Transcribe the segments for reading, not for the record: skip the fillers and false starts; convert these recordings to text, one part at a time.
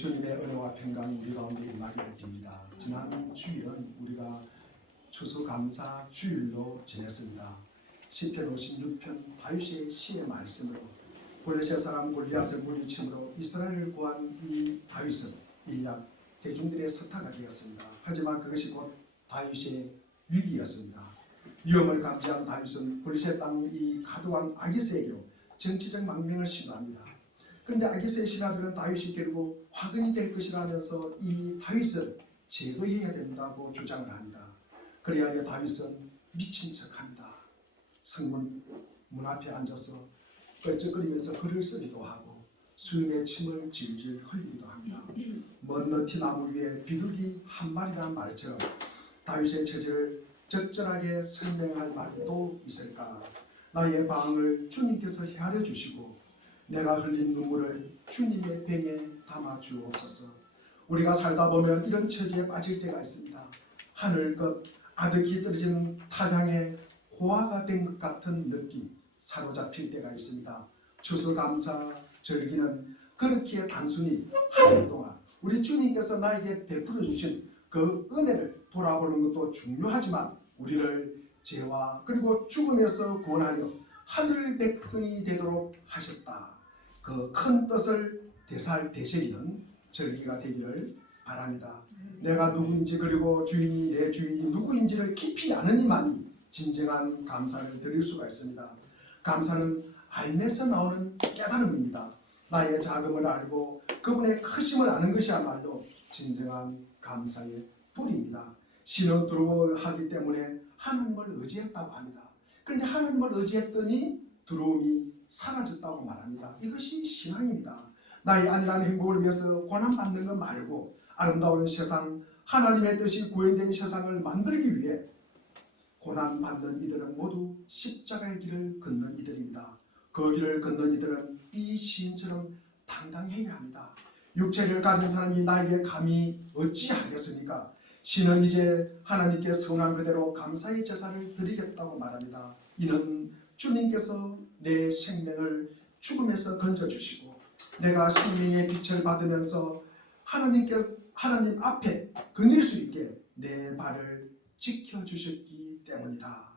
주님의 은혜와 평강이 우리 가운데 임하기를 빕니다. 지난 주일은 우리가 추수감사 주일로 지냈습니다. 시편 56편 다윗의 시의 말씀으로 블레셋 사람 골리앗을 물리침으로 이스라엘을 구한 이 다윗은 일약 대중들의 스타가 되었습니다. 하지만 그것이 곧 다윗의 위기였습니다. 위험을 감지한 다윗은 블레셋 땅 이 가두한 아기스에게로 정치적 망명을 시도합니다. 그런데 아기스의 신하들은 다윗이 결국 화근이 될 것이라 하면서 이 다윗을 제거해야 된다고 주장을 합니다. 그래야 다윗은 미친 척합니다. 성문 문 앞에 앉아서 껄쩍거리면서 글을 쓰기도 하고 수염에 침을 질질 흘리기도 합니다. 먼 너티나무 위에 비둘기 한 마리라는 말처럼 다윗의 처지를 적절하게 설명할 말도 있을까? 나의 방을 주님께서 헤아려 주시고 내가 흘린 눈물을 주님의 병에 담아 주옵소서. 우리가 살다 보면 이런 처지에 빠질 때가 있습니다. 하늘 끝 아득히 떨어지는 타향에 고아가 된 것 같은 느낌 사로잡힐 때가 있습니다. 추수감사 절기는 그렇게 단순히 한 해 동안 우리 주님께서 나에게 베풀어 주신 그 은혜를 돌아보는 것도 중요하지만 우리를 죄와 그리고 죽음에서 구원하여 하늘 백성이 되도록 하셨다. 그 큰 뜻을 되새기는 절기가 되기를 바랍니다. 내가 누구인지 그리고 주인이 내 주인이 누구인지를 깊이 아는 이만이 진정한 감사를 드릴 수가 있습니다. 감사는 알면서 나오는 깨달음입니다. 나의 작음을 알고 그분의 크심을 아는 것이야말로 진정한 감사의 뿌리입니다. 신은 두려워하기 때문에 하나님을 의지했다고 합니다. 그런데 하나님을 의지했더니 두려움이 사라졌다고 말합니다. 이것이 신앙입니다. 나의 안일한 행복을 위해서 고난받는 것 말고 아름다운 세상, 하나님의 뜻이 구현된 세상을 만들기 위해 고난받는 이들은 모두 십자가의 길을 걷는 이들입니다. 그 길을 걷는 이들은 이 시인처럼 당당해야 합니다. 육체를 가진 사람이 나에게 감히 어찌하겠습니까? 신은 이제 하나님께 선한 그대로 감사의 제사를 드리겠다고 말합니다. 이는 주님께서 내 생명을 죽음에서 건져주시고 내가 생명의 빛을 받으면서 하나님 앞에 거닐 수 있게 내 발을 지켜주셨기 때문이다.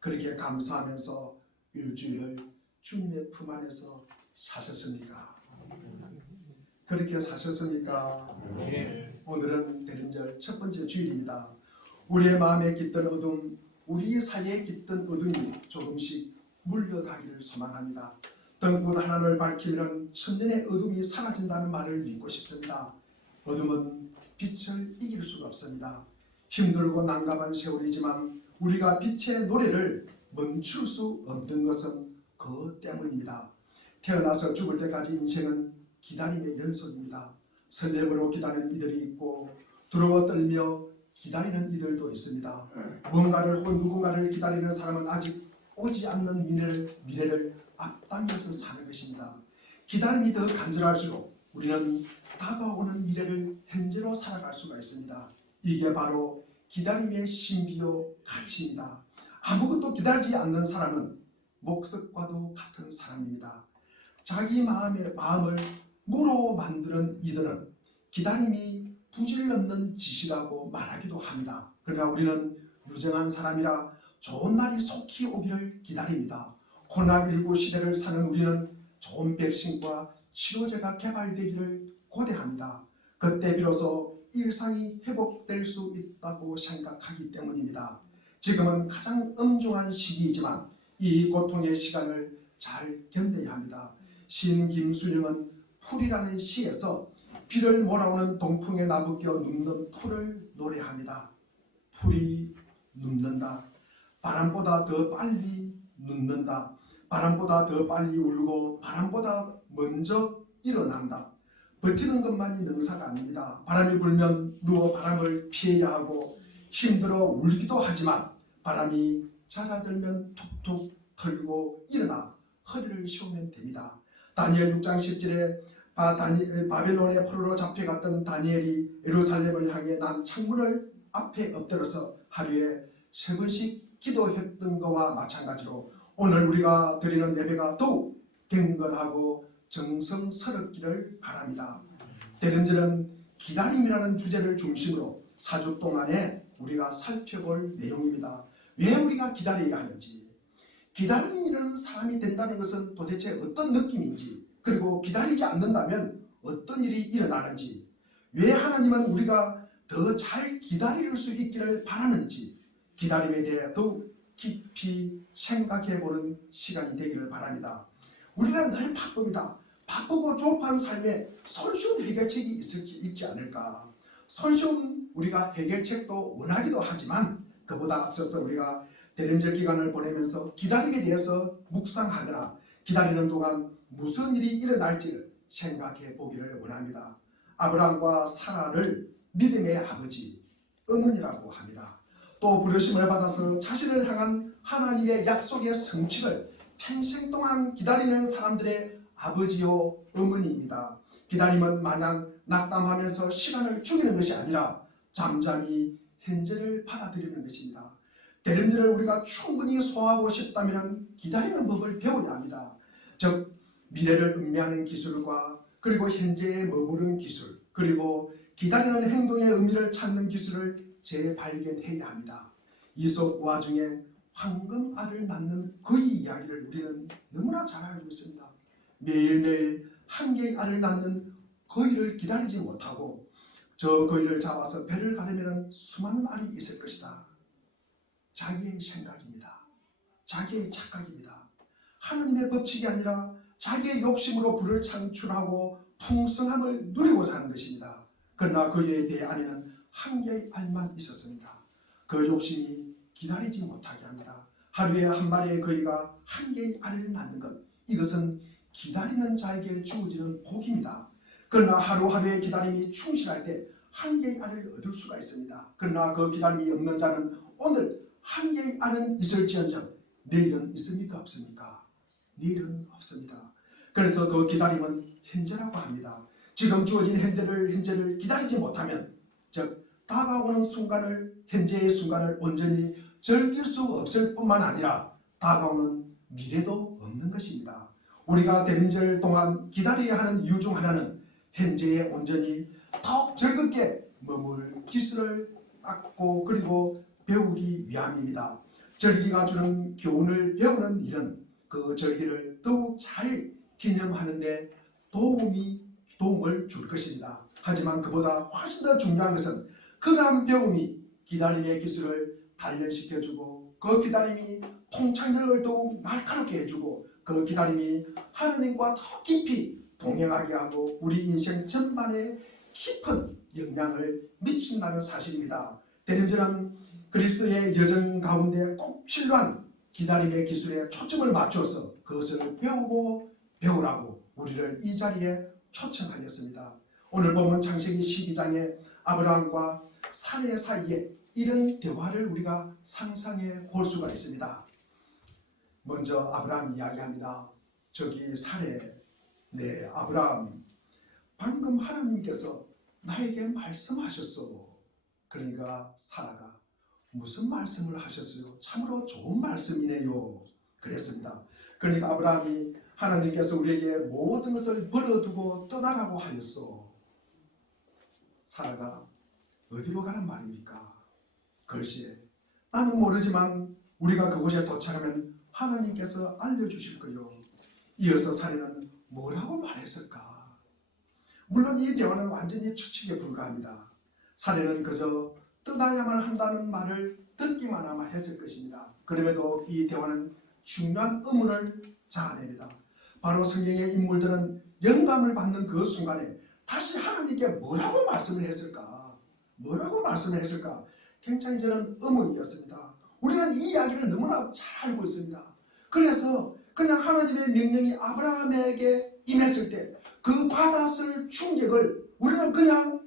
그렇게 감사하면서 일주일을 주님의 품 안에서 사셨습니까? 그렇게 사셨습니까? 오늘은 대림절 첫 번째 주일입니다. 우리의 마음에 깃든 어둠, 우리 사이에 깃든 어둠이 조금씩 물러가기를 소망합니다. 등불 하나를 밝히면 천년의 어둠이 사라진다는 말을 믿고 싶습니다. 어둠은 빛을 이길 수가 없습니다. 힘들고 난감한 세월이지만 우리가 빛의 노래를 멈출 수 없는 것은 그 때문입니다. 태어나서 죽을 때까지 인생은 기다림의 연속입니다. 설렘으로 기다리는 이들이 있고 두려워 떨며 기다리는 이들도 있습니다. 뭔가를 혹은 누군가를 기다리는 사람은 아직 오지 않는 미래를 앞당겨서 사는 것입니다. 기다림이 더 간절할수록 우리는 다가오는 미래를 현재로 살아갈 수가 있습니다. 이게 바로 기다림의 신비요 가치입니다. 아무것도 기다리지 않는 사람은 목석과도 같은 사람입니다. 자기 마음을 무로 만드는 이들은 기다림이 부질 없는 짓이라고 말하기도 합니다. 그러나 우리는 유정한 사람이라 좋은 날이 속히 오기를 기다립니다. 코로나19 시대를 사는 우리는 좋은 백신과 치료제가 개발되기를 고대합니다. 그때 비로소 일상이 회복될 수 있다고 생각하기 때문입니다. 지금은 가장 엄중한 시기이지만 이 고통의 시간을 잘 견뎌야 합니다. 시인 김수령은 풀이라는 시에서 비를 몰아오는 동풍에 나부껴 눕는 풀을 노래합니다. 풀이 눕는다. 바람보다 더 빨리 눕는다. 바람보다 더 빨리 울고 바람보다 먼저 일어난다. 버티는 것만이 능사가 아닙니다. 바람이 불면 누워 바람을 피해야 하고 힘들어 울기도 하지만 바람이 잦아들면 툭툭 털고 일어나 허리를 세우면 됩니다. 다니엘 6장 10절에 바벨론의 포로로 잡혀갔던 다니엘이 예루살렘을 향해 난 창문을 앞에 엎드려서 하루에 3번씩 기도했던 것과 마찬가지로 오늘 우리가 드리는 예배가 더욱 경건하고 정성스럽기를 바랍니다. 대림절은 기다림이라는 주제를 중심으로 4주 동안에 우리가 살펴볼 내용입니다. 왜 우리가 기다려야 하는지, 기다리는 사람이 된다는 것은 도대체 어떤 느낌인지, 그리고 기다리지 않는다면 어떤 일이 일어나는지, 왜 하나님은 우리가 더 잘 기다릴 수 있기를 바라는지, 기다림에 대해 더욱 깊이 생각해보는 시간이 되기를 바랍니다. 우리는 늘 바쁩니다. 바쁘고 조급한 삶에 손쉬운 해결책이 있지 않을까. 손쉬운 우리가 해결책도 원하기도 하지만 그보다 앞서서 우리가 대림절 기간을 보내면서 기다림에 대해서 묵상하거나 기다리는 동안 무슨 일이 일어날지를 생각해 보기를 원합니다. 아브라함과 사라를 믿음의 아버지, 어머니라고 합니다. 또 부르심을 받아서 자신을 향한 하나님의 약속의 성취를 평생 동안 기다리는 사람들의 아버지요 어머니입니다. 기다림은 마냥 낙담하면서 시간을 죽이는 것이 아니라 잠잠히 현재를 받아들이는 것입니다. 대림절을 우리가 충분히 소화하고 싶다면 기다리는 법을 배워야 합니다. 즉 미래를 음미하는 기술과 그리고 현재에 머무르는 기술, 그리고 기다리는 행동의 의미를 찾는 기술을 재발견해야 합니다. 이솝 우화 중에 황금알을 낳는 그의 이야기를 우리는 너무나 잘 알고 있습니다. 매일매일 한 개의 알을 낳는 거위를 기다리지 못하고 저 거위를 잡아서 배를 가르면 수많은 알이 있을 것이다. 자기의 생각입니다. 자기의 착각입니다. 하나님의 법칙이 아니라 자기의 욕심으로 불을 창출하고 풍성함을 누리고자 하는 것입니다. 그러나 그의 배 안에는 한 개의 알만 있었습니다. 그 욕심이 기다리지 못하게 합니다. 하루에 한 마리의 거위가 한 개의 알을 낳는 것, 이것은 기다리는 자에게 주어지는 복입니다. 그러나 하루하루의 기다림이 충실할 때 한 개의 알을 얻을 수가 있습니다. 그러나 그 기다림이 없는 자는 오늘 한 개의 알은 있을지언정 내일은 있습니까 없습니까? 내일은 없습니다. 그래서 그 기다림은 현재라고 합니다. 지금 주어진 현재를 기다리지 못하면, 즉 다가오는 순간을, 현재의 순간을 온전히 즐길 수 없을 뿐만 아니라 다가오는 미래도 없는 것입니다. 우리가 대림절 동안 기다려야 하는 이유 중 하나는 현재에 온전히 더욱 즐겁게 머물 기술을 닦고 그리고 배우기 위함입니다. 절기가 주는 교훈을 배우는 일은 그 절기를 더욱 잘 기념하는 데 도움을 줄 것입니다. 하지만 그보다 훨씬 더 중요한 것은 그러한 배움이 기다림의 기술을 단련시켜주고 그 기다림이 통찰력을 더욱 날카롭게 해주고 그 기다림이 하나님과 더 깊이 동행하게 하고 우리 인생 전반에 깊은 영향을 미친다는 사실입니다. 대림절은 그리스도의 여정 가운데 꼭 필요한 기다림의 기술에 초점을 맞춰서 그것을 배우라고 우리를 이 자리에 초청하였습니다. 오늘 보면 창세기 12장에 아브라함과 사례 사이에 이런 대화를 우리가 상상해 볼 수가 있습니다. 먼저 아브라함 이야기합니다. 저기 사례, 네 아브라함, 방금 하나님께서 나에게 말씀하셨어. 그러니까 사라가 무슨 말씀을 하셨어요? 참으로 좋은 말씀이네요. 그랬습니다. 그러니까 아브라함이 하나님께서 우리에게 모든 것을 버려두고 떠나라고 하였어. 사라가 어디로 가란 말입니까? 글쎄 나는 모르지만 우리가 그곳에 도착하면 하나님께서 알려주실 거요. 이어서 사례는 뭐라고 말했을까? 물론 이 대화는 완전히 추측에 불과합니다. 사례는 그저 떠나야만 한다는 말을 듣기만 아마 했을 것입니다. 그럼에도 이 대화는 중요한 의문을 자아냅니다. 바로 성경의 인물들은 영감을 받는 그 순간에 다시 하나님께 뭐라고 말씀을 했을까? 굉장히 저는 의문이었습니다. 우리는 이 이야기를 너무나 잘 알고 있습니다. 그래서 그냥 하나님의 명령이 아브라함에게 임했을 때 그 받았을 충격을 우리는 그냥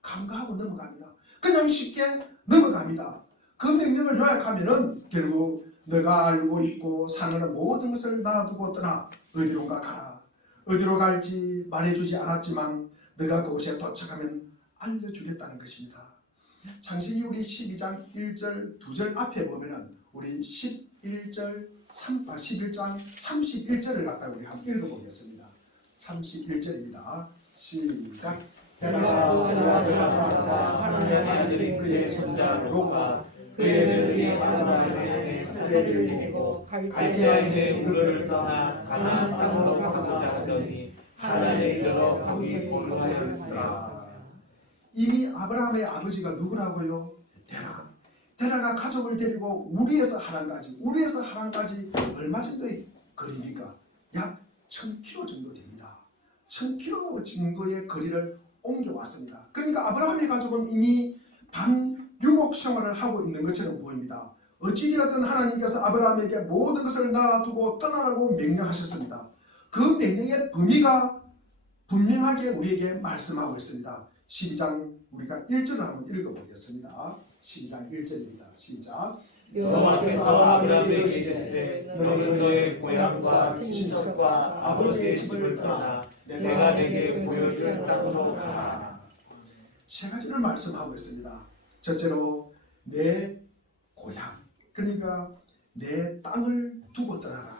간과하고 넘어갑니다. 그냥 쉽게 넘어갑니다. 그 명령을 요약하면은 결국 너가 알고 있고 사는 모든 것을 놔두고 떠나 어디론가 가라. 어디로 갈지 말해주지 않았지만 너가 그곳에 도착하면 알려주겠다는 것입니다. 창세기 우리 12장 1절 2절 앞에 보면은 우리 11장 31절을 갖다 우리 한번 읽어보겠습니다. 31절입니다. 시작. 테라가 그의 아들 아브람과 하나님의 아들인 그의 손자 롯과 그의 며느리 아브라함의 사례를 이기고 갈대아인의 우르를 떠나 가나안 땅으로 가고자 하더니 하란에 이르러 거기 거주하였더라. 이미 아브라함의 아버지가 누구라고요? 테라가 가족을 데리고 우리에서 하란까지 얼마 정도의 거리입니까? 약 1000km 정도 됩니다. 1000km 정도의 거리를 옮겨왔습니다. 그러니까 아브라함의 가족은 이미 반유목 생활을 하고 있는 것처럼 보입니다. 어찌되었든 하나님께서 아브라함에게 모든 것을 놔두고 떠나라고 명령하셨습니다. 그 명령의 범위가 분명하게 우리에게 말씀하고 있습니다. 12장 우리가 1절을 한번 읽어보겠습니다. 12장 1절입니다. 시작. 여호와께서 아브라함에게 이르시되 너는 너의 고향과 친척과 아버지의 집을 떠나 내가 내게 보여줄 땅으로 가라. 세 가지를 말씀하고 있습니다. 첫째로 내 고향, 그러니까 내 땅을 두고 떠나라.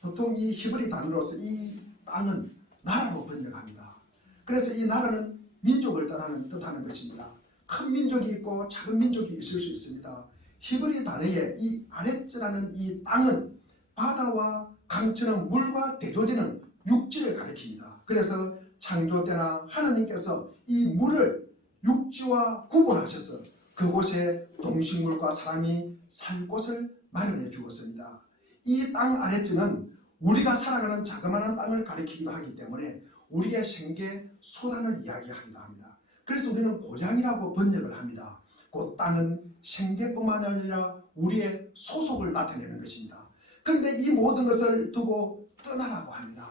보통 이 히브리 단어로서 이 땅은 나라로 번역합니다. 그래서 이 나라는 민족을 뜻하는 것입니다. 큰 민족이 있고 작은 민족이 있을 수 있습니다. 히브리 단어의 이 아렛즈라는 이 땅은 바다와 강처럼 물과 대조되는 육지를 가리킵니다. 그래서 창조 때나 하나님께서 이 물을 육지와 구분하셔서 그곳에 동식물과 사람이 살 곳을 마련해 주었습니다. 이 땅 아렛즈는 우리가 살아가는 자그마한 땅을 가리키기도 하기 때문에 우리의 생계 수단을 이야기하기도 합니다. 그래서 우리는 고향이라고 번역을 합니다. 그 땅은 생계뿐만 아니라 우리의 소속을 나타내는 것입니다. 그런데 이 모든 것을 두고 떠나라고 합니다.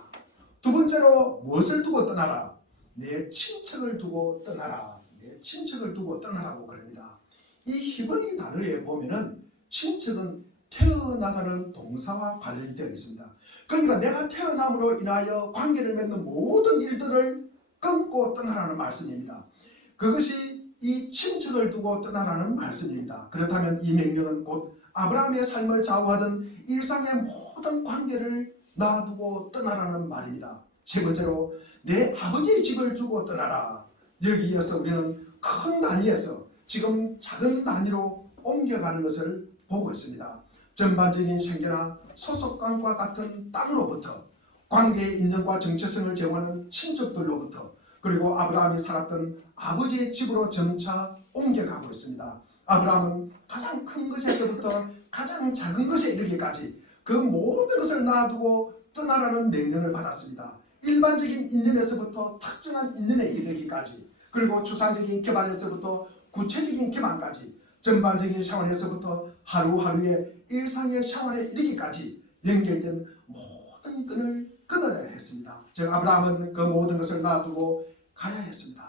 두 번째로 무엇을 두고 떠나라? 내 친척을 두고 떠나라. 내 친척을 두고 떠나라고 그럽니다. 이 히브리 단어에 보면은 친척은 태어나다는 동사와 관련되어 있습니다. 그러니까 내가 태어남으로 인하여 관계를 맺는 모든 일들을 끊고 떠나라는 말씀입니다. 그것이 이 친척을 두고 떠나라는 말씀입니다. 그렇다면 이 명령은 곧 아브라함의 삶을 좌우하던 일상의 모든 관계를 놔두고 떠나라는 말입니다. 세 번째로 내 아버지의 집을 두고 떠나라. 여기에서 우리는 큰 단위에서 지금 작은 단위로 옮겨가는 것을 보고 있습니다. 전반적인 생계나 소속감과 같은 땅으로부터 관계의 인연과 정체성을 제공하는 친척들로부터 그리고 아브라함이 살았던 아버지의 집으로 점차 옮겨가고 있습니다. 아브라함은 가장 큰 것에서부터 가장 작은 것에 이르기까지 그 모든 것을 놔두고 떠나라는 명령을 받았습니다. 일반적인 인연에서부터 특정한 인연에 이르기까지 그리고 추상적인 기반에서부터 구체적인 기반까지 전반적인 샤원에서부터 하루하루의 일상의 샤원에 이르기까지 연결된 모든 끈을 끊어야 했습니다. 즉 아브라함은 그 모든 것을 놔두고 가야 했습니다.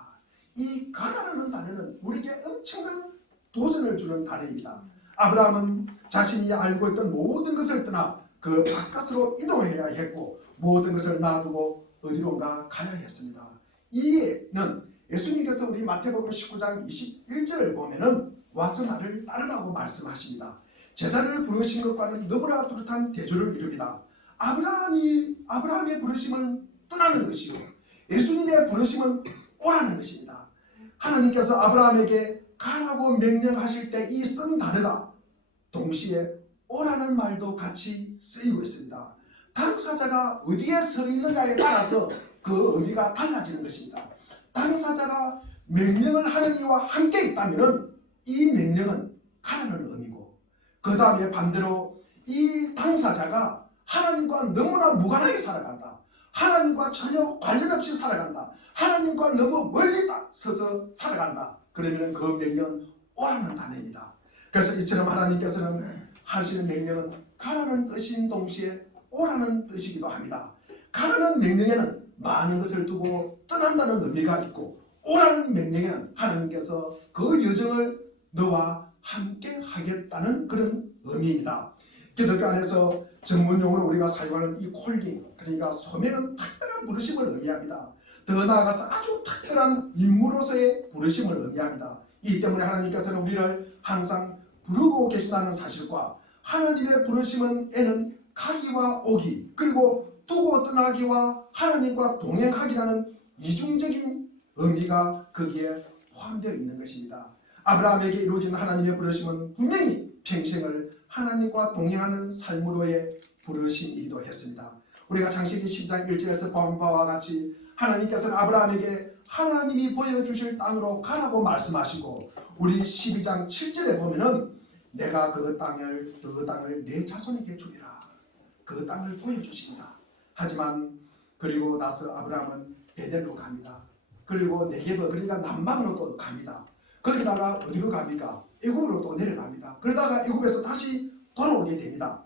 이 가라라는 단어는 우리에게 엄청난 도전을 주는 단어입니다. 아브라함은 자신이 알고 있던 모든 것을 떠나 그 바깥으로 이동해야 했고 모든 것을 놔두고 어디론가 가야 했습니다. 이는 예수님께서 우리 마태복음 19장 21절을 보면은 와서 나를 따르라고 말씀하십니다. 제자를 부르신 것과는 너무나 뚜렷한 대조를 이룹니다. 아브라함의 부르심은 떠나는 것이요 예수님의 부르심은 오라는 것입니다. 하나님께서 아브라함에게 가라고 명령하실 때 이 쓴 단어가 동시에 오라는 말도 같이 쓰이고 있습니다. 당사자가 어디에 서 있는가에 따라서 그 의미가 달라지는 것입니다. 당사자가 명령을 하는 이와 함께 있다면 이 명령은 가라는 의미고 그 다음에 반대로 이 당사자가 하나님과 너무나 무관하게 살아간다. 하나님과 전혀 관련 없이 살아간다. 하나님과 너무 멀리 서서 살아간다. 그러면 그 명령은 오라는 단어입니다. 그래서 이처럼 하나님께서는 하시는 명령은 가라는 뜻인 동시에 오라는 뜻이기도 합니다. 가라는 명령에는 많은 것을 두고 떠난다는 의미가 있고 오라는 명령에는 하나님께서 그 여정을 너와 함께 하겠다는 그런 의미입니다. 기독교 안에서 전문용어로 우리가 사용하는 이 콜링, 그러니까 소명은 특별한 부르심을 의미합니다. 더 나아가서 아주 특별한 인물로서의 부르심을 의미합니다. 이 때문에 하나님께서는 우리를 항상 부르고 계시다는 사실과 하나님의 부르심에는 가기와 오기 그리고 두고 떠나기와 하나님과 동행하기라는 이중적인 의미가 거기에 포함되어 있는 것입니다. 아브라함에게 이루어진 하나님의 부르심은 분명히 평생을 하나님과 동행하는 삶으로의 부르심이기도 했습니다. 우리가 창세기 10장 1절에서 본 바와 같이 하나님께서는 아브라함에게 하나님이 보여주실 땅으로 가라고 말씀하시고, 우리 12장 7절에 보면은 내가 그 땅을 내 자손에게 주리라, 그 땅을 보여주십니다. 하지만 그리고 나서 아브라함은 베델로 갑니다. 그리고 네게브, 그러니까 남방으로 또 갑니다. 거기다가 어디로 갑니까? 애굽으로 또 내려갑니다. 그러다가 애굽에서 다시 돌아오게 됩니다.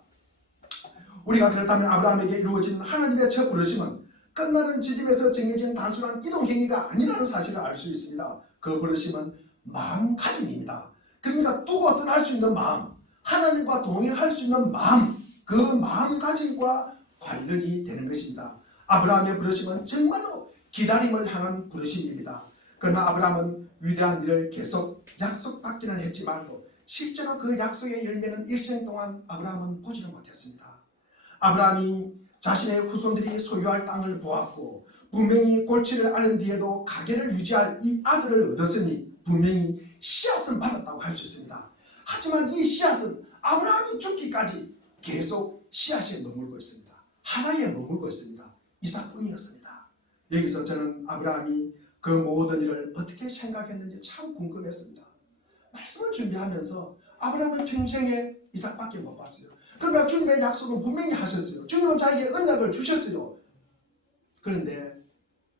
우리가 그렇다면 아브라함에게 이루어진 하나님의 첫 부르심은 끝나는 지점에서 정해진 단순한 이동 행위가 아니라는 사실을 알 수 있습니다. 그 부르심은 마음가짐입니다. 그러니까 두고 떠날 수 있는 마음, 하나님과 동행할 수 있는 마음, 그 마음가짐과 관련이 되는 것입니다. 아브라함의 부르심은 정말로 기다림을 향한 부르심입니다. 그러나 아브라함은 위대한 일을 계속 약속받기는 했지만 실제로 그 약속의 열매는 일생 동안 아브라함은 보지를 못했습니다. 아브라함이 자신의 후손들이 소유할 땅을 보았고 분명히 골치를 앓은 뒤에도 가계를 유지할 이 아들을 얻었으니 분명히 씨앗은 받았다고 할 수 있습니다. 하지만 이 씨앗은 아브라함이 죽기까지 계속 씨앗에 머물고 있습니다. 하나에 머물고 있습니다. 이삭뿐이었습니다. 여기서 저는 아브라함이 그 모든 일을 어떻게 생각했는지 참 궁금했습니다. 말씀을 준비하면서 아브라함은 평생에 이삭밖에 못 봤어요. 그러나 주님의 약속을 분명히 하셨어요. 주님은 자기에게 언약을 주셨어요. 그런데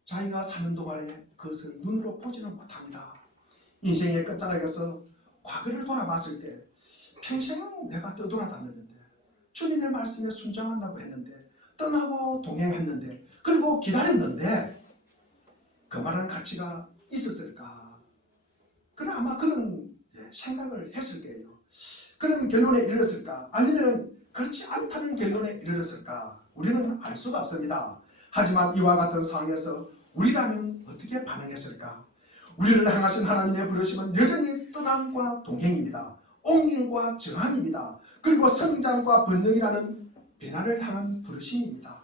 자기가 사는 동안에 그것을 눈으로 보지는 못합니다. 인생의 끝자락에서 과거를 돌아봤을 때 평생은 내가 떠돌아다녔는데, 주님의 말씀에 순종한다고 했는데, 떠나고 동행했는데, 그리고 기다렸는데 그만한 가치가 있었을까? 그는 아마 그런 생각을 했을 거예요. 그런 결론에 이르렀을까? 아니면 그렇지 않다는 결론에 이르렀을까? 우리는 알 수가 없습니다. 하지만 이와 같은 상황에서 우리라면 어떻게 반응했을까? 우리를 향하신 하나님의 부르심은 여전히 떠남과 동행입니다. 옮김과 정함입니다. 그리고 성장과 번영이라는 변화를 향한 부르심입니다.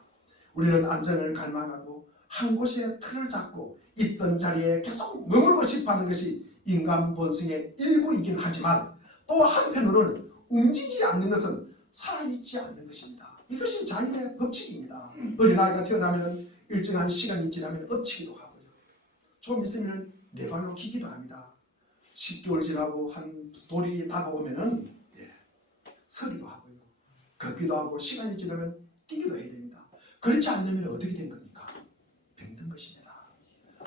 우리는 안전을 갈망하고 한 곳에 틀을 잡고 있던 자리에 계속 머물고 싶어하는 것이 인간 본성의 일부이긴 하지만 또 한편으로는 움직이지 않는 것은 살아있지 않는 것입니다. 이것이 자연의 법칙입니다. 어린아이가 태어나면 일정한 시간이 지나면 엎치기도 하고요. 좀 있으면 네 발로 기기도 합니다. 10개월 지나고 한 돌이 다가오면은 서기도 하고요. 걷기도 하고 시간이 지나면 뛰기도 해야 됩니다. 그렇지 않으면 어떻게 된 겁니까? 병든 것입니다.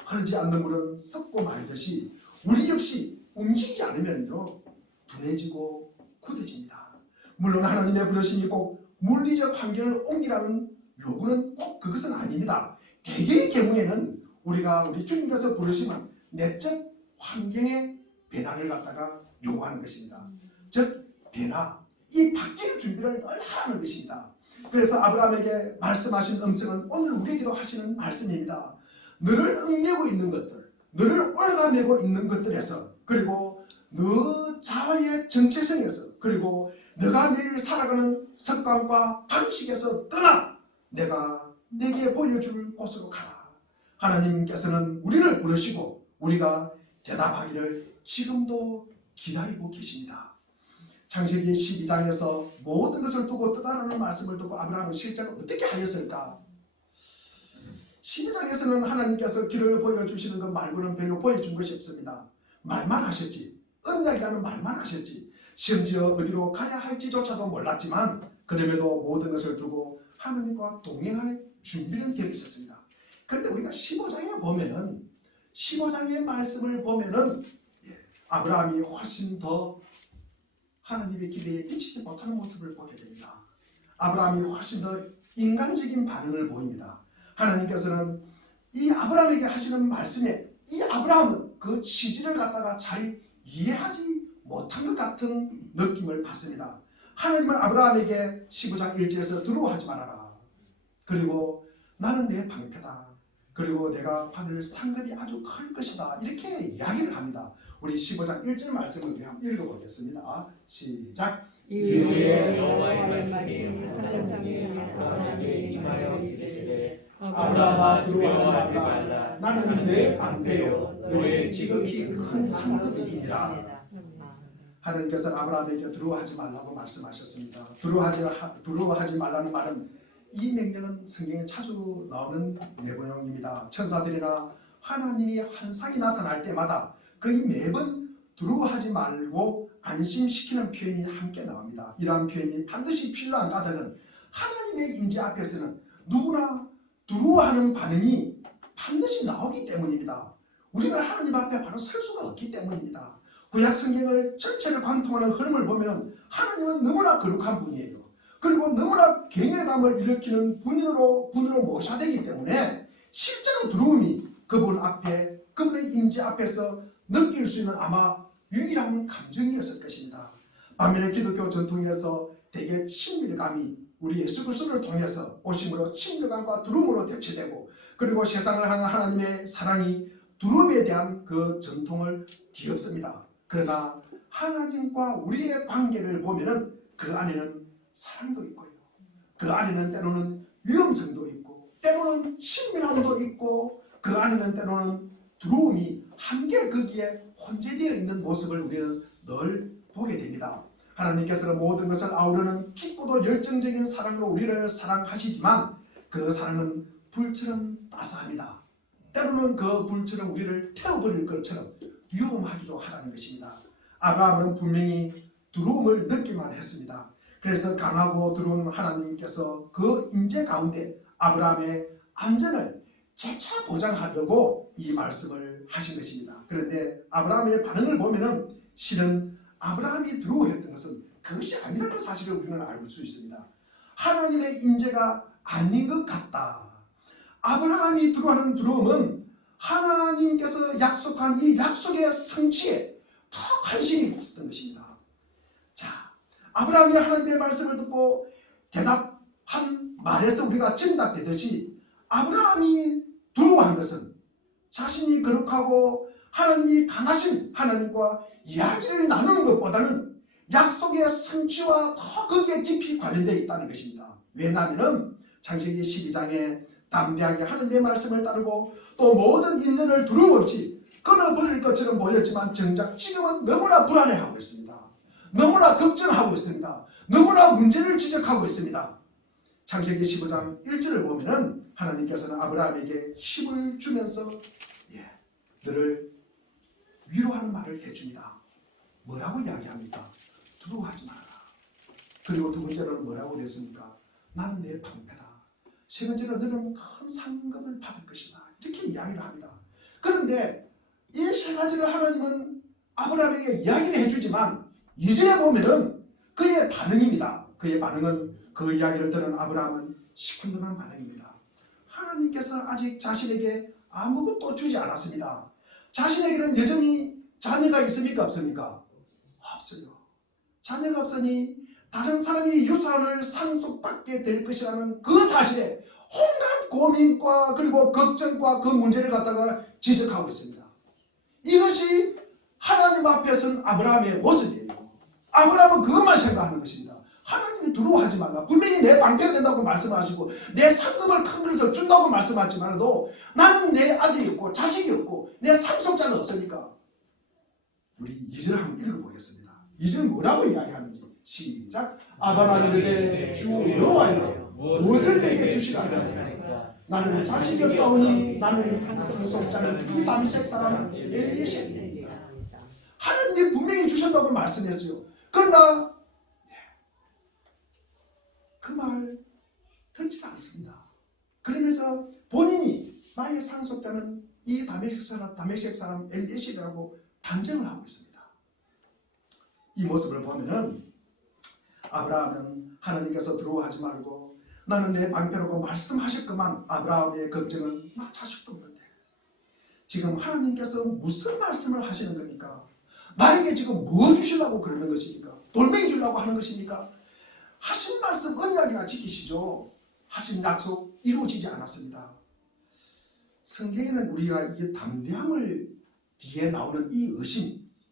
흐르지 않는 물은 썩고 말듯이 우리 역시 움직이지 않으면요 둔해지고 굳어집니다. 물론 하나님의 부르심이 꼭 물리적 환경을 옮기라는 요구는 꼭 그것은 아닙니다. 대개의 경우에는 우리 주님께서 부르시면 내적 환경의 변화를 갖다가 요구하는 것입니다. 즉 변화, 이 바뀔 준비를 늘 하는 것입니다. 그래서 아브라함에게 말씀하신 음성은 오늘 우리에게도 하시는 말씀입니다. 너를 얽매고 있는 것들, 너를 올가매고 있는 것들에서, 그리고 너 자아의 정체성에서, 그리고 너가 매일 살아가는 습관과 방식에서 떠나 내가 내게 보여줄 곳으로 가라. 하나님께서는 우리를 부르시고 우리가 대답하기를 지금도 기다리고 계십니다. 창세기 12장에서 모든 것을 두고 떠나라는 말씀을 듣고 아브라함은 실제로 어떻게 하였을까? 12장에서는 하나님께서 길을 보여주시는 것 말고는 별로 보여준 것이 없습니다. 말만 하셨지, 언약이라는 말만 하셨지, 심지어 어디로 가야 할지조차도 몰랐지만 그럼에도 모든 것을 두고 하나님과 동행할 준비는 되어 있었습니다. 그런데 우리가 15장에 보면은, 15장의 말씀을 보면은 아브라함이 훨씬 더 하나님의 기대에 미치지 못하는 모습을 보게 됩니다. 아브라함이 훨씬 더 인간적인 반응을 보입니다. 하나님께서는 이 아브라함에게 하시는 말씀에 이 아브라함은 그 취지를 갖다가 잘 이해하지 못한 것 같은 느낌을 받습니다. 하나님은 아브라함에게 15장 1절에서 두려워하지 말아라. 그리고 나는 내 방패다. 그리고 내가 받을 상급이 아주 클 것이다. 이렇게 이야기를 합니다. 우리 15장 1절 말씀을 한번 읽어보겠습니다. 시작. 이후에 여호와의 말씀이 하나님이 아브라함에게 임하여 이르시되 아브라함아 두려워하지 말라. 나는 내 방패요 너의 지극히 큰 상급이니라. 하나님께서는 아브라함에게 두려워하지 말라고 말씀하셨습니다. 두려워하지 말라는 말은 이 명령은 성경에 자주 나오는 내용입니다. 천사들이나 하나님이 환상이 나타날 때마다 거의 매번 두려워하지 말고 안심시키는 표현이 함께 나옵니다. 이러한 표현이 반드시 필요한 까닭은 하나님의 임재 앞에서는 누구나 두려워하는 반응이 반드시 나오기 때문입니다. 우리가 하나님 앞에 바로 설 수가 없기 때문입니다. 구약 성경을 전체를 관통하는 흐름을 보면 하나님은 너무나 거룩한 분이에요. 그리고 너무나 경외감을 일으키는 분으로 모셔야 되기 때문에 실제로 두려움이 그분 앞에, 그분의 임재 앞에서 느낄 수 있는 아마 유일한 감정이었을 것입니다. 반면에 기독교 전통에서 대개 친밀감이 우리 예수 그리스도를 통해서 오심으로 친밀감과 두려움으로 대체되고, 그리고 세상을 향한 하나님의 사랑이 두려움에 대한 그 전통을 뒤엎습니다. 그러나 하나님과 우리의 관계를 보면은 그 안에는 사랑도 있고요, 그 안에는 때로는 위험성도 있고, 때로는 친밀함도 있고, 그 안에는 때로는 두려움이 함께 거기에 혼재되어 있는 모습을 우리는 늘 보게 됩니다. 하나님께서는 모든 것을 아우르는 깊고도 열정적인 사랑으로 우리를 사랑하시지만 그 사랑은 불처럼 따스합니다. 때로는 그 불처럼 우리를 태워버릴 것처럼 위험하기도 하다는 것입니다. 아브라함은 분명히 두려움을 느끼만 했습니다. 그래서 강하고 두려운 하나님께서 그 임재 가운데 아브라함의 안전을 재차 보장하려고 이 말씀을 하신 것입니다. 그런데 아브라함의 반응을 보면은 실은 아브라함이 두려워했던 것은 그것이 아니라는 사실을 우리는 알 수 있습니다. 하나님의 임재가 아닌 것 같다. 아브라함이 두려워하는 두려움은 하나님께서 약속한 이 약속의 성취에 더 관심이 있었던 것입니다. 자, 아브라함이 하나님의 말씀을 듣고 대답한 말에서 우리가 짐작되듯이 아브라함이 두려워한 것은 자신이 거룩하고 하나님이 강하신 하나님과 이야기를 나누는 것보다는 약속의 성취와 더 거기에 깊이 관련되어 있다는 것입니다. 왜냐하면 창세기 12장에 담대하게 하나님의 말씀을 따르고 또 모든 인연을 두려움 없이 끊어버릴 것처럼 보였지만 정작 지금은 너무나 불안해하고 있습니다. 너무나 걱정하고 있습니다. 너무나 문제를 지적하고 있습니다. 창세기 15장 1절을 보면은 하나님께서는 아브라함에게 힘을 주면서 너를 위로하는 말을 해줍니다. 뭐라고 이야기합니까? 두려워하지 말아라. 그리고 두 번째로는 뭐라고 그랬습니까? 나는 내 방패다. 세 번째로 너는 큰 상급을 받을 것이다. 이렇게 이야기를 합니다. 그런데 이 세 가지를 하나님은 아브라함에게 이야기를 해주지만 이제 보면은 그의 반응입니다. 그의 반응은 그 이야기를 들은 아브라함은 시큰둥한 반응입니다. 하나님께서 아직 자신에게 아무것도 주지 않았습니다. 자신에게는 여전히 자녀가 있습니까? 없습니까? 없어요. 자녀가 없으니 다른 사람이 유산을 상속받게 될 것이라는 그 사실에 온갖 고민과 그리고 걱정과 그 문제를 갖다가 지적하고 있습니다. 이것이 하나님 앞에 선 아브라함의 모습이에요. 아브라함은 그것만 생각하는 것입니다. 하나님이 두려워하지 말라. 분명히 내 방패가 된다고 말씀하시고 내 상급을 큰 것을 준다고 말씀하지만도 나는 내 아들이 없고 자식이 없고 내 상속자는 없으니까. 우리 2절 한번 읽어보겠습니다. 2절 뭐라고 이야기하는지 시작. 아브라함이 이르되 주 여호와여 무엇을 내게 주시라나이까. 나는 자식이 없사오니 나는 상속자는 이 다메섹 사람 엘리에셀이니라. 하나님이 분명히 주신다고 말씀했어요. 그러나 그 말 듣지 않습니다. 그러면서 본인이 나의 상속자는 이 다메섹 사람 엘리에셀이라고 단정을 하고 있습니다. 이 모습을 보면은 아브라함은 하나님께서 두려워하지 말고 나는 내 방패라고 말씀하셨건만 아브라함의 걱정은 나 자식도 없는데 지금 하나님께서 무슨 말씀을 하시는 겁니까? 나에게 지금 뭐 주시려고 그러는 것입니까? 돌멩이 주려고 하는 것입니까? 하신 말씀 언약이나 지키시죠. 하신 약속 이루어지지 않았습니다. 성경에는 우리가 이 담대함을 뒤에 나오는 이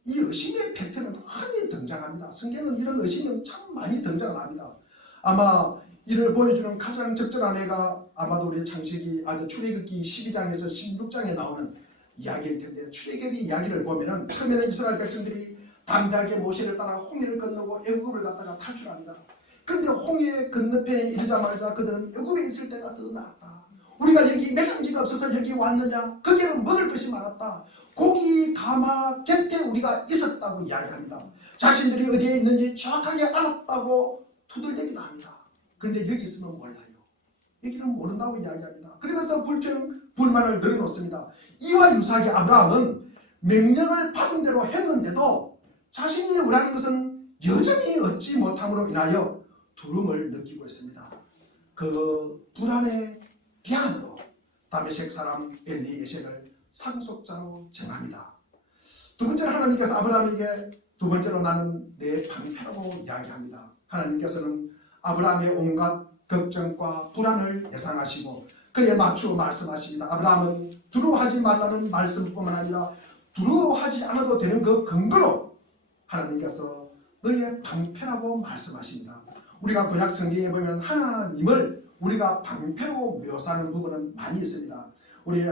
의심의 패턴은 흔히 등장합니다. 성경은 이런 의심은 참 많이 등장을 합니다. 아마 이를 보여주는 가장 적절한 예가 아마도 우리 창세기 출애굽기 12장에서 16장에 나오는 이야기일 텐데, 출애굽의 이야기를 보면은 처음에는 이스라엘 백성들이 담대하게 모세를 따라 홍해를 건너고 애굽을 갔다가 탈출합니다. 그런데 홍해 건너편에 이르자마자 그들은 애굽에 있을 때가 더 나았다. 우리가 여기 매장지가 없어서 여기 왔느냐? 거기는 먹을 것이 많았다. 고기, 가마, 곁에 우리가 있었다고 이야기합니다. 자신들이 어디에 있는지 정확하게 알았다고 투덜대기도 합니다. 그런데 여기 있으면 몰라요. 여기는 모른다고 이야기합니다. 그러면서 불만을 늘어놓습니다. 이와 유사하게 아브라함은 명령을 받은 대로 했는데도 자신이 원하는 것은 여전히 얻지 못함으로 인하여 두려움을 느끼고 있습니다. 그 불안의 비안으로 다메섹 사람 엘리에셀을 상속자로 정합니다. 두 번째로 하나님께서 아브라함에게 두 번째로 나는 내 방패라고 이야기합니다. 하나님께서는 아브라함의 온갖 걱정과 불안을 예상하시고 그에 맞추어 말씀하십니다. 아브라함은 두려워하지 말라는 말씀뿐만 아니라 두려워하지 않아도 되는 그 근거로 하나님께서 너의 방패라고 말씀하십니다. 우리가 구약 성경에 보면 하나님을 우리가 방패로 묘사하는 부분은 많이 있습니다. 우리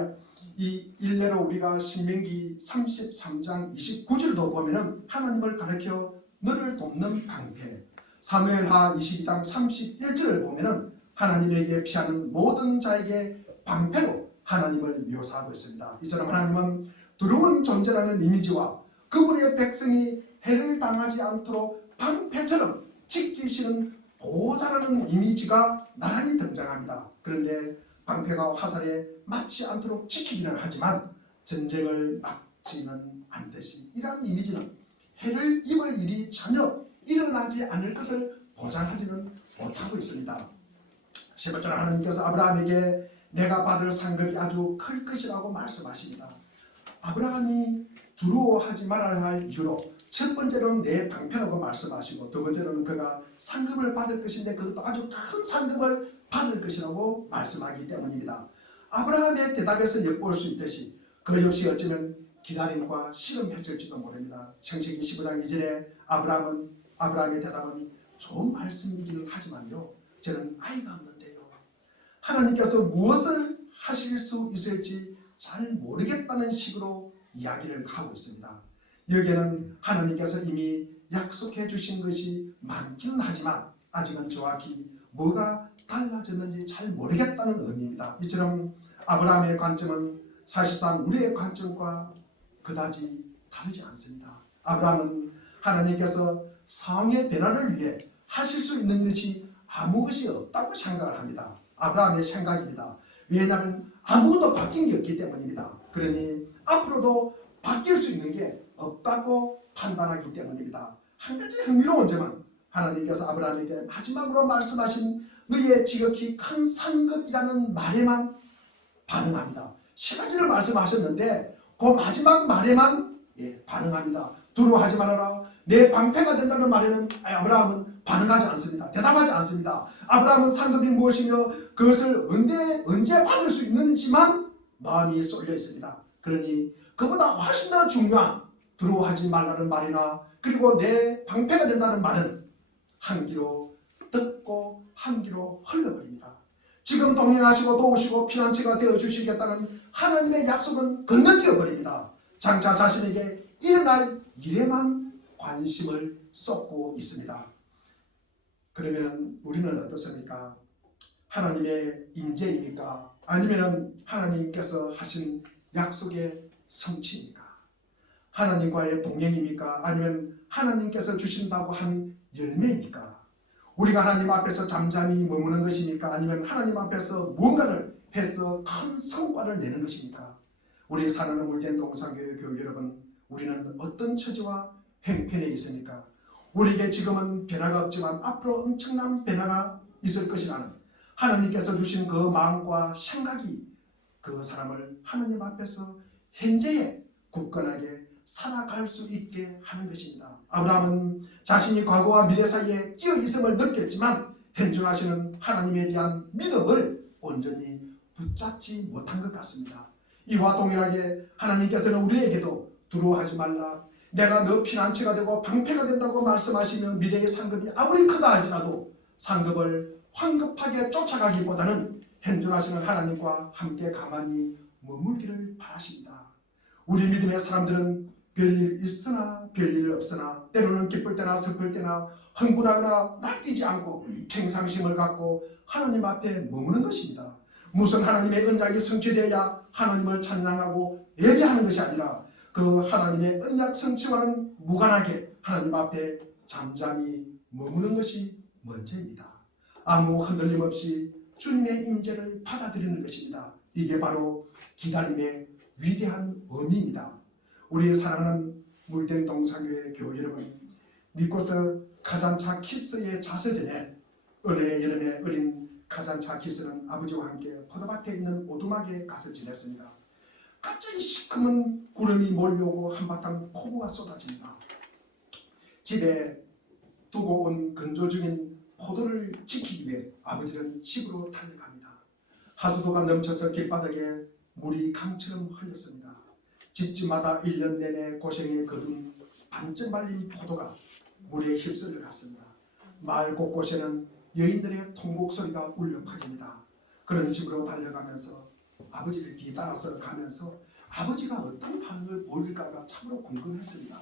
이 일례로 우리가 신명기 33장 29절도 보면은 하나님을 가리켜 너를 돕는 방패, 사무엘하 22장 31절을 보면은 하나님에게 피하는 모든 자에게 방패로 하나님을 묘사하고 있습니다. 이처럼 하나님은 두려운 존재라는 이미지와 그분의 백성이 해를 당하지 않도록 방패처럼 지키시는 보호자라는 이미지가 나란히 등장합니다. 그런데 방패가 화살에 맞지 않도록 지키기는 하지만 전쟁을 막지는 않듯이 이러한 이미지는 해를 입을 일이 전혀 일어나지 않을 것을 보장하지는 못하고 있습니다. 10번째로 하나님께서 아브라함에게 내가 받을 상급이 아주 클 것이라고 말씀하십니다. 아브라함이 두려워하지 말아야 할 이유로 첫 번째로는 내 방패라고 말씀하시고 두 번째로는 그가 상급을 받을 것인데 그것도 아주 큰 상급을 받을 것이라고 말씀하기 때문입니다. 아브라함의 대답에서 엿볼 수 있듯이 그 역시 어쩌면 기다림과 실험했을지도 모릅니다. 창세기 15장 2절에 아브라함의 대답은 좋은 말씀이기는 하지만요, 저는 아이가 없는데요, 하나님께서 무엇을 하실 수 있을지 잘 모르겠다는 식으로 이야기를 하고 있습니다. 여기에는 하나님께서 이미 약속해 주신 것이 많기는 하지만 아직은 정확히 뭐가 달라졌는지 잘 모르겠다는 의미입니다. 이처럼 아브라함의 관점은 사실상 우리의 관점과 그다지 다르지 않습니다. 아브라함은 하나님께서 상황의 변화를 위해 하실 수 있는 것이 아무 것이 없다고 생각을 합니다. 아브라함의 생각입니다. 왜냐하면 아무것도 바뀐 게 없기 때문입니다. 그러니 앞으로도 바뀔 수 있는 게 없다고 판단하기 때문입니다. 한 가지 흥미로운 점은 하나님께서 아브라함에게 마지막으로 말씀하신 너희의 지극히 큰 상급이라는 말에만 반응합니다. 세 가지를 말씀하셨는데 그 마지막 말에만 반응합니다. 두려워하지 말아라, 내 방패가 된다는 말에는 아브라함은 반응하지 않습니다. 대답하지 않습니다. 아브라함은 상급이 무엇이며 그것을 언제 받을 수 있는지만 마음이 쏠려 있습니다. 그러니 그보다 훨씬 더 중요한 두려워하지 말라는 말이나 그리고 내 방패가 된다는 말은 한 귀로 듣고 한 귀로 흘러버립니다. 지금 동행하시고 도우시고 피난처가 되어주시겠다는 하나님의 약속은 건너뛰어 버립니다. 장차 자신에게 일어날 일에만 관심을 쏟고 있습니다. 그러면 우리는 어떻습니까? 하나님의 임재입니까? 아니면 하나님께서 하신 약속의 성취입니까? 하나님과의 동행입니까? 아니면 하나님께서 주신다고 한 열매입니까? 우리가 하나님 앞에서 잠잠히 머무는 것입니까? 아니면 하나님 앞에서 무언가를 해서 큰 성과를 내는 것입니까? 우리 사랑하는 물된 동산교회 교회 여러분, 우리는 어떤 처지와 형편에 있습니까? 우리에게 지금은 변화가 없지만 앞으로 엄청난 변화가 있을 것이라는 하나님께서 주신 그 마음과 생각이 그 사람을 하나님 앞에서 현재에 굳건하게 살아갈 수 있게 하는 것입니다. 아브라함은 자신이 과거와 미래 사이에 끼어 있음을 느꼈지만 현존하시는 하나님에 대한 믿음을 온전히 붙잡지 못한 것 같습니다. 이와 동일하게 하나님께서는 우리에게도 두려워하지 말라, 내가 너 피난처가 되고 방패가 된다고 말씀하시며 미래의 상급이 아무리 크다 할지라도 상급을 황급하게 쫓아가기보다는 현존하시는 하나님과 함께 가만히 머물기를 바라십니다. 우리 믿음의 사람들은 별일 있으나 별일 없으나 때로는 기쁠 때나 슬플 때나 흥분하거나 날뛰지 않고 평상심을 갖고 하나님 앞에 머무는 것입니다. 무슨 하나님의 언약이 성취되어야 하나님을 찬양하고 예배하는 것이 아니라 그 하나님의 언약 성취와는 무관하게 하나님 앞에 잠잠히 머무는 것이 먼저입니다. 아무 흔들림 없이 주님의 임재를 받아들이는 것입니다. 이게 바로 기다림의 위대한 의미입니다. 우리 사랑하는 물된 동상교회 교우 여러분, 믿고서 카잔차 키스의 자서 전에 올해 여름에 어린 카잔차 키스는 아버지와 함께 포도밭에 있는 오두막에 가서 지냈습니다. 갑자기 시커먼 구름이 몰려오고 한바탕 폭우가 쏟아집니다. 집에 두고 온 건조 중인 포도를 지키기 위해 아버지는 집으로 달려갑니다. 하수도가 넘쳐서 길바닥에 물이 강처럼 흘렀습니다. 집집마다 1년 내내 고생에 거둔 반쯤 말린 포도가 물에 휩쓸려 갔습니다. 마을 곳곳에는 여인들의 통곡 소리가 울려 퍼집니다. 그런 집으로 달려가면서 아버지를 뒤따라서 가면서 아버지가 어떤 반응을 보일까가 참으로 궁금했습니다.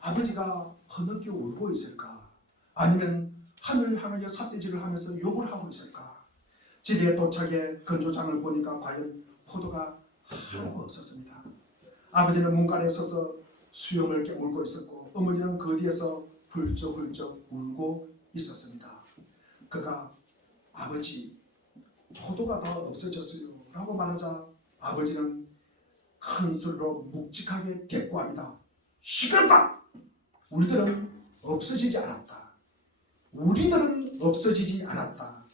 아버지가 흐느껴 울고 있을까? 아니면 하늘을 향하여 삿대질을 하면서 욕을 하고 있을까? 집에 도착해 건조장을 보니까 과연 포도가 하나도 없었습니다. 아버지는 문간에 서서 수염을 깨물고 있었고 어머니는 그 뒤에서 훌쩍훌쩍 울고 있었습니다. 그가 아버지, 포도가 다 없어졌어요 라고 말하자 아버지는 큰 소리로 묵직하게 대꾸합니다. 시끄럽다! 우리들은 없어지지 않았다. 우리들은 없어지지 않았다.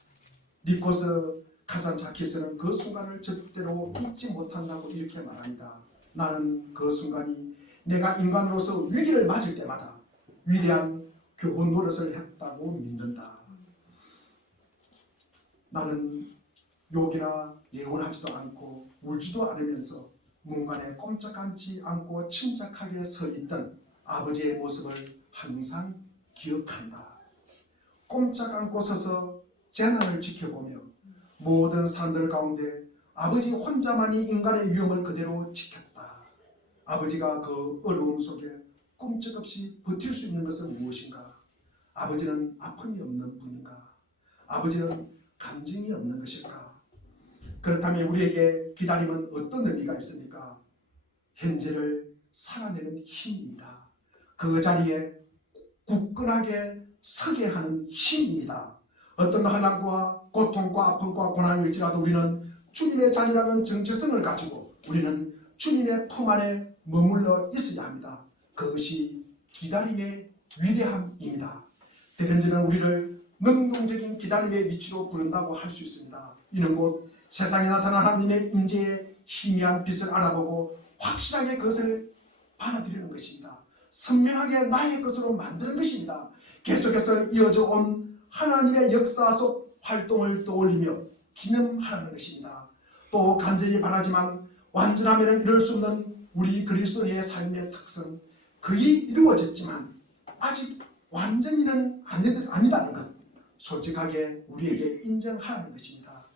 니코스 카잔차키스는 그 순간을 절대로 잊지 못한다고 이렇게 말합니다. 나는 그 순간이 내가 인간으로서 위기를 맞을 때마다 위대한 교훈 노릇을 했다고 믿는다. 나는 욕이나 예언하지도 않고 울지도 않으면서 문간에 꼼짝하지 않고 침착하게 서 있던 아버지의 모습을 항상 기억한다. 꼼짝 않고 서서 재난을 지켜보며 모든 사람들 가운데 아버지 혼자만이 인간의 위험을 그대로 지켰다. 아버지가 그 어려움 속에 꼼짝없이 버틸 수 있는 것은 무엇인가? 아버지는 아픔이 없는 분인가? 아버지는 감정이 없는 것일까? 그렇다면 우리에게 기다림은 어떤 의미가 있습니까? 현재를 살아내는 힘입니다. 그 자리에 굳건하게 서게 하는 힘입니다. 어떤 한란과 고통과 아픔과 고난일지라도 우리는 주님의 자녀라는 정체성을 가지고 우리는 주님의 품 안에 머물러 있어야 합니다. 그것이 기다림의 위대함입니다. 대변자는 우리를 능동적인 기다림의 위치로 부른다고 할 수 있습니다. 이는 곧 세상에 나타난 하나님의 임재의 희미한 빛을 알아보고 확실하게 그것을 받아들이는 것입니다. 선명하게 나의 것으로 만드는 것입니다. 계속해서 이어져 온 하나님의 역사 속 활동을 떠올리며 기념하라는 것입니다. 또 간절히 바라지만 완전하면 이룰 수 없는 우리 그리스도인의 삶의 특성, 거의 이루어졌지만 아직 완전히는 아니다는 것 솔직하게 우리에게 인정하라는 것입니다.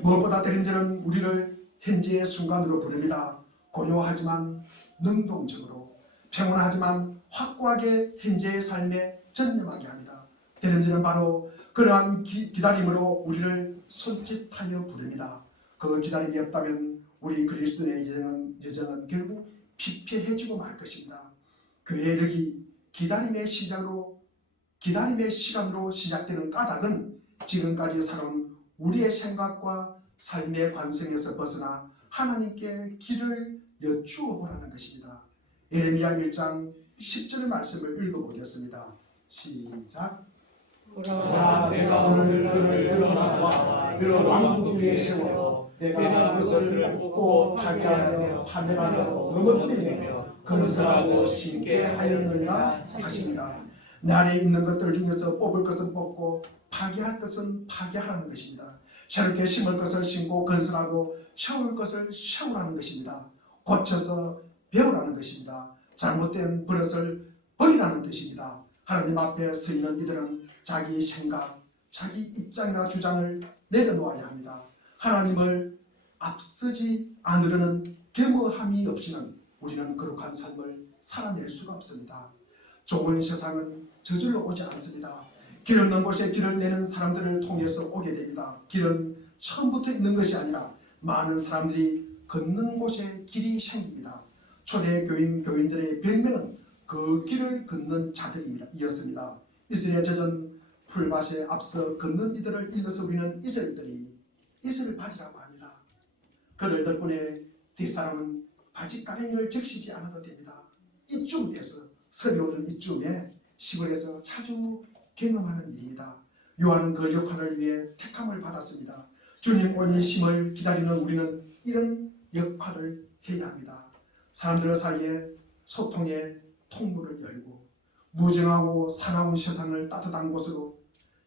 무엇보다 대림자는 우리를 현재의 순간으로 부릅니다. 고요하지만 능동적으로, 평온하지만 확고하게 현재의 삶에 전념하게 합니다. 대림자는 바로 그러한 기다림으로 우리를 손짓하여 부릅니다. 그 기다림이 없다면 우리 그리스도의 여정은 결국 피폐해지고 말 것입니다. 교회력이 기다림의 시간으로 시작되는 까닭은 지금까지 살아온 우리의 생각과 삶의 관성에서 벗어나 하나님께 길을 여쭈어 보라는 것입니다. 예레미야 1장 10절 말씀을 읽어보겠습니다. 시작. 보라, 내가 오늘 너를 일어나와 이런 왕국 위에 세워 내가 그것을 뽑고 파괴하며 파멸하며 넘어뜨리며 건설하고 심게 하였느니라 하십니다. 내 안에 있는 것들 중에서 뽑을 것은 뽑고 파괴할 것은 파괴하는 것입니다. 새롭게 심을 것을 심고 건설하고 세울 것을 세우라는 것입니다. 고쳐서 배우라는 것입니다. 잘못된 버릇을 버리라는 뜻입니다. 하나님 앞에 서 있는 이들은 자기 생각, 자기 입장이나 주장을 내려놓아야 합니다. 하나님을 앞서지 않으려는 겸허함이 없이는 우리는 거룩한 삶을 살아낼 수가 없습니다. 좋은 세상은 저절로 오지 않습니다. 길 없는 곳에 길을 내는 사람들을 통해서 오게 됩니다. 길은 처음부터 있는 것이 아니라 많은 사람들이 걷는 곳에 길이 생깁니다. 초대 교인들의 별명은 그 길을 걷는 자들이었습니다. 이스라엘 젖은 풀밭에 앞서 걷는 이들을 일러서 우리는 이스라엘들이 이스라엘바지라고 합니다. 그들 덕분에 뒷사람은 바지가랭이를 적시지 않아도 됩니다. 이쯤에서 서리오는 이쯤에 시골에서 자주 경험하는 일입니다. 요한은 그 역할을 위해 택함을 받았습니다. 주님 오심을 기다리는 우리는 이런 역할을 해야 합니다. 사람들 사이에 소통의 통로를 열고 무정하고 사나운 세상을 따뜻한 곳으로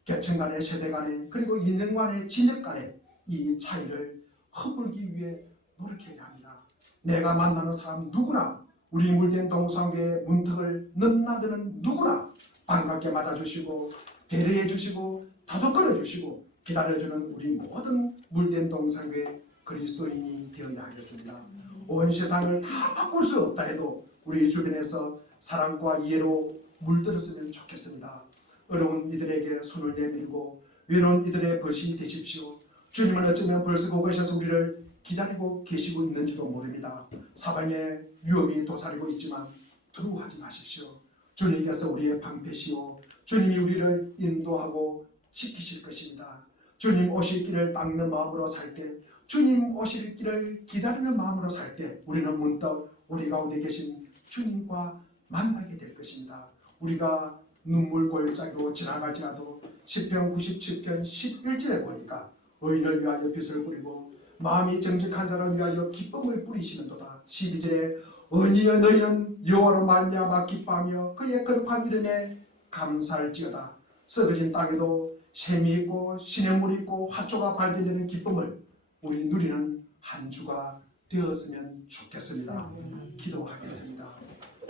계층 간의 세대 간의 그리고 인연 간의 진역 간의 이 차이를 허물기 위해 노력해야 합니다. 내가 만나는 사람 누구나 우리 물된 동상교회 문턱을 넘나드는 누구나 반갑게 맞아주시고 배려해 주시고 다독거려 주시고 기다려주는 우리 모든 물된 동상교회 그리스도인이 되어야 하겠습니다. 온 세상을 다 바꿀 수 없다 해도 우리 주변에서 사랑과 이해로 물들었으면 좋겠습니다. 어려운 이들에게 손을 내밀고 외로운 이들의 벗이 되십시오. 주님은 어쩌면 벌써 그곳에서 우리를 기다리고 계시고 있는지도 모릅니다. 사방에 위험이 도사리고 있지만 두려워하지 마십시오. 주님께서 우리의 방패시오. 주님이 우리를 인도하고 지키실 것입니다. 주님 오실 길을 닦는 마음으로 살 때, 주님 오실 길을 기다리는 마음으로 살 때 우리는 문득 우리 가운데 계신 주님과 만나게 될 것입니다. 우리가 눈물 골짜기로 지나갈지라도 시편 97편 11절에 보니까 의인을 위하여 빚을 뿌리고 마음이 정직한 자를 위하여 기쁨을 뿌리시는도다. 12절에 의인이여 너희는 여호와로 말미암아 기뻐하며 그의 거룩한 이름에 감사할지어다. 썩어진 땅에도 샘이 있고 시냇물이 있고 화초가 발견되는 기쁨을 우리 누리는 한 주가 되었으면 좋겠습니다. 기도하겠습니다.